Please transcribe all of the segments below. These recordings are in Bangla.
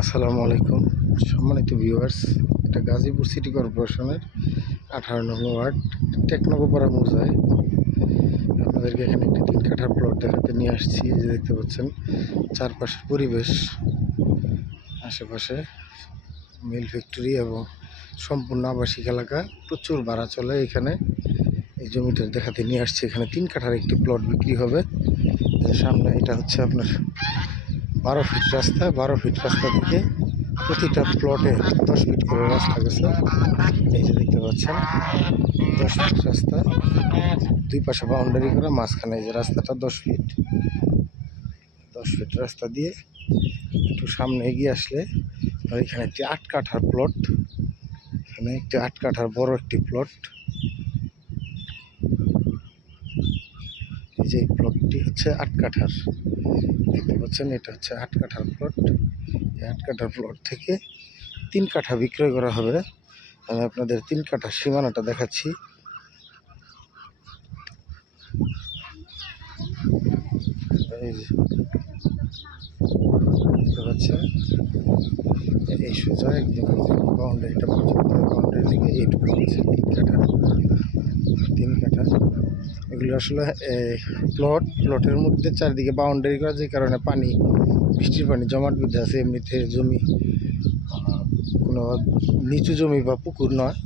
আসসালামু আলাইকুম। সম্মানিত ভিউয়ার্স, এটা গাজীপুর সিটি কর্পোরেশনের আঠারো নম্বর ওয়ার্ড টেকনগোপাড়া মৌজায়। আপনাদেরকে এখানে একটি তিন কাঠার প্লট দেখাতে নিয়ে আসছি। যে দেখতে পাচ্ছেন, চারপাশের পরিবেশ, আশেপাশে মিল ফ্যাক্টরি এবং সম্পূর্ণ আবাসিক এলাকা। প্রচুর ভাড়া চলে এখানে। এই জমিটা দেখাতে নিয়ে আসছি। এখানে তিন কাঠার একটি প্লট বিক্রি হবে। সামনে এটা হচ্ছে আপনার বারো ফিট রাস্তা, বারো ফিট রাস্তা থেকে প্রতিটা প্লটে দশ ফিট করে রাস্তা গেছে। এই যে দেখতে পাচ্ছেন, দশ ফিট রাস্তা, দুই পাশে বাউন্ডারি করা মাঝখানে এই যে রাস্তাটা দশ ফিট। দশ ফিট রাস্তা দিয়ে একটু সামনে এগিয়ে আসলে এখানে একটি আট কাঠার প্লট এখানে একটি আট কাঠার বড় একটি প্লট যে প্লটটি হচ্ছে আট কাঠার। দেখতে পাচ্ছেন, এটা হচ্ছে আট কাঠার প্লট এই আট কাঠার প্লট থেকে তিন কাঠা বিক্রয় করা হবে। আমি আপনাদের তিন কাঠা সীমানাটা দেখাচ্ছি। এই সোজা একদম বাউন্ডারিটা পর্যন্ত বাউন্ডারি থেকে এইটুকু হচ্ছে তিন কাঠা তিন কাঠা এগুলো আসলে প্লট প্লটের মধ্যে চারিদিকে বাউন্ডারি করা, যে কারণে পানি, বৃষ্টির পানি জমাট বেঁধে আছে, এমনিতে জমি কোনো নিচু জমি বা পুকুর নয়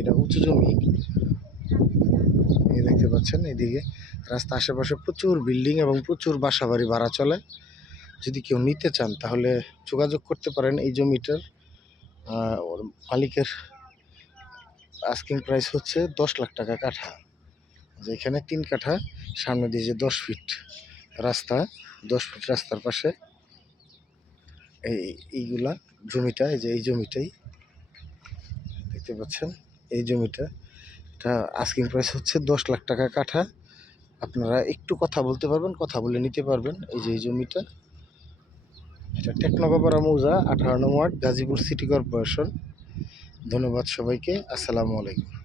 এটা উঁচু জমি। দেখতে পাচ্ছেন এদিকে, রাস্তা আশেপাশে প্রচুর বিল্ডিং এবং প্রচুর বাসা বাড়ি ভাড়া চলে। যদি কেউ নিতে চান, তাহলে যোগাযোগ করতে পারেন এই জমিটার। মালিকের আস্কিং প্রাইস হচ্ছে দশ লাখ টাকা কাঠা। যেখানে তিন কাঠা, সামনে দিয়ে যে দশ ফিট রাস্তা, দশ ফিট রাস্তার পাশে এই, এইগুলা জমিটা, এই যে এই জমিটাই। দেখতে পাচ্ছেন? এই জমিটা, এটা আস্কিং প্রাইস হচ্ছে দশ লাখ টাকা কাঠা। আপনারা একটু কথা বলতে পারবেন, কথা বলে নিতে পারবেন। এই যে এই জমিটা, এটা টেকনগোপাড়া মৌজা, আঠারো নং ওয়ার্ড, গাজীপুর সিটি কর্পোরেশন। ধন্যবাদ সবাইকে, আসসালামু আলাইকুম।